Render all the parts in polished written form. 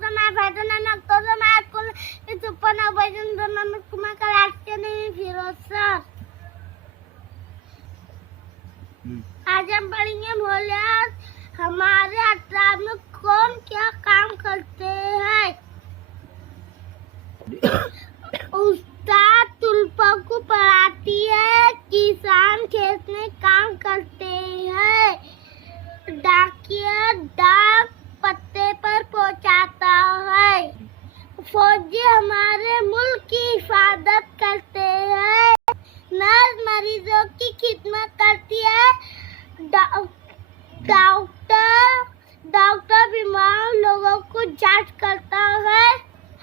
sama badan anak to sama aku itu pernah badan dengan kuma kelasnya nih Firosa. आज हम पढ़ेंगे बोले हमारे अतराफ में कौन क्या काम करते हैं। उस्ताद तुल्पा को पढ़ाती है, किसान खेत में काम करते हैं, डाकिया डाक पत्ते पर पहुंचाता है, फौजी हमारे मुल्क की हिफाजत करते हैं, नर्स मरीजों की खिदमत करती है, डॉक्टर बीमार लोगों को जांच करता है।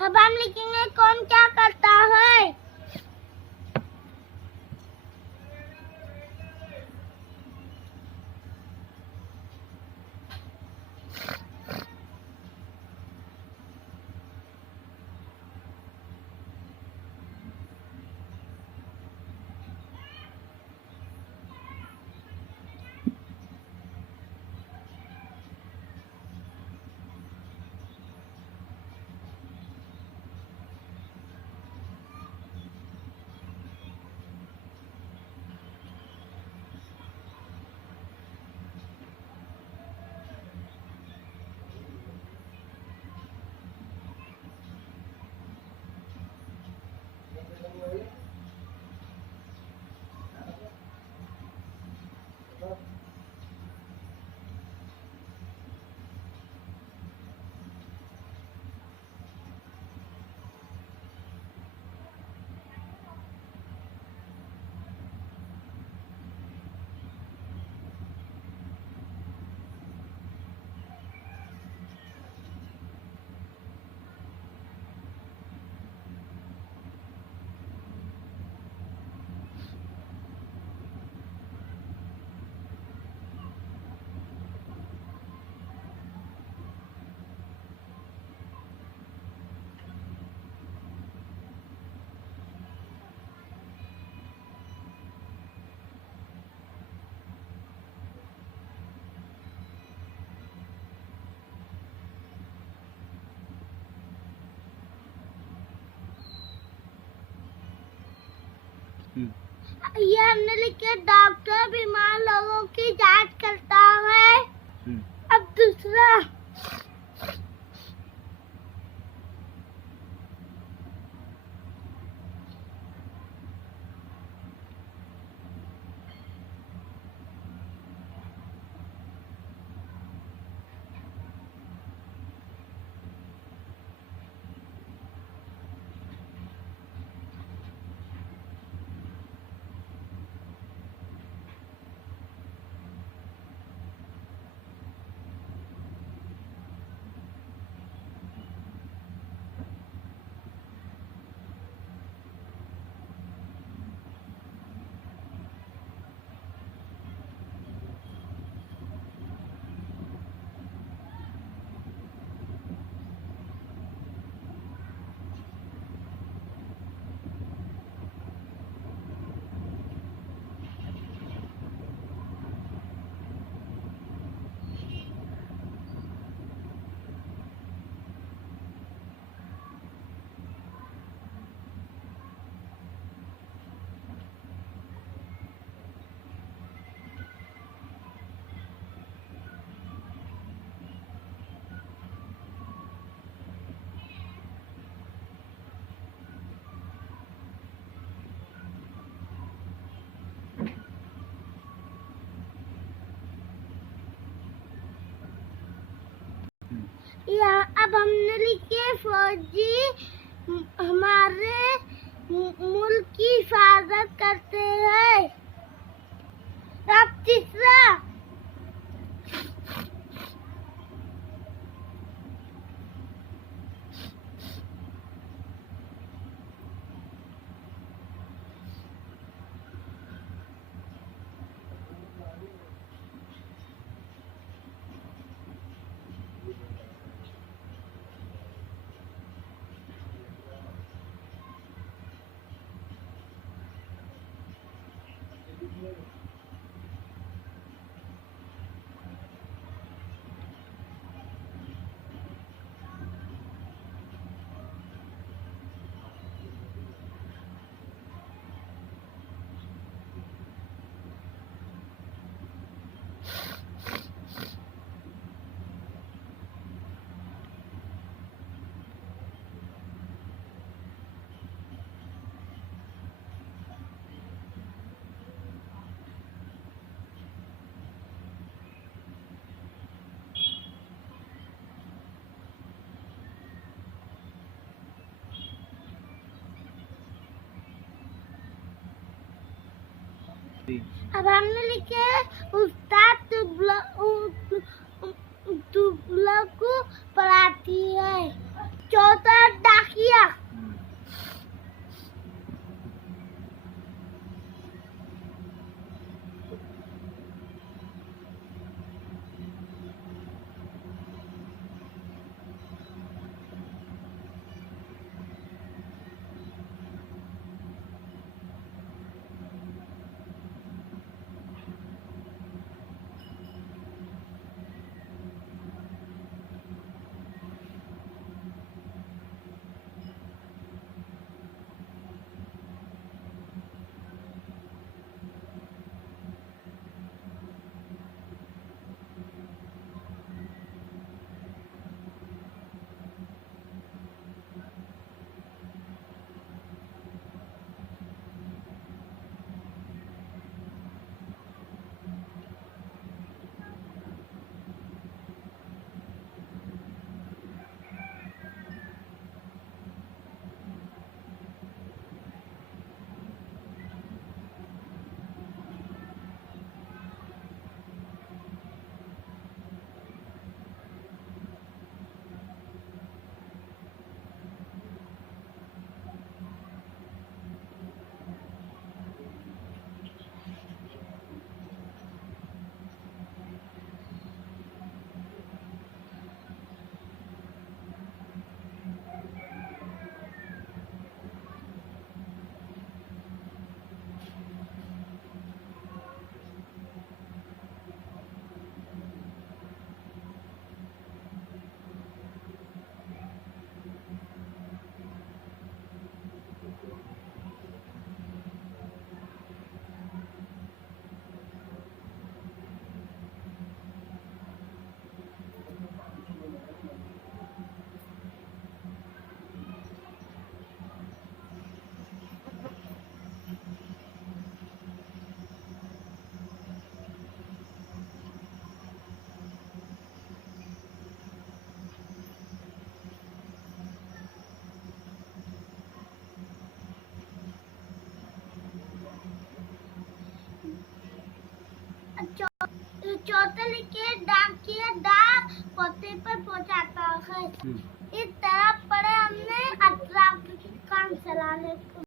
अब हम लिखेंगे कौन क्या करता है। ये हमने लिखे डॉक्टर बीमार लोगों की जांच करता है। अब दूसरा यहाँ अब हमने लिखे फौजी हमारे मुल्क की हिफाजत करते हैं। अब तीसरा जी। अब हमने लिखे उस्ताद तुगलक को पढ़ाती है। चौथा डाकिया। चौथा लिखे डाकिया डाक पते पर पहुंचाता है। इस तरह पढ़े हमने 18 काम चलाने को।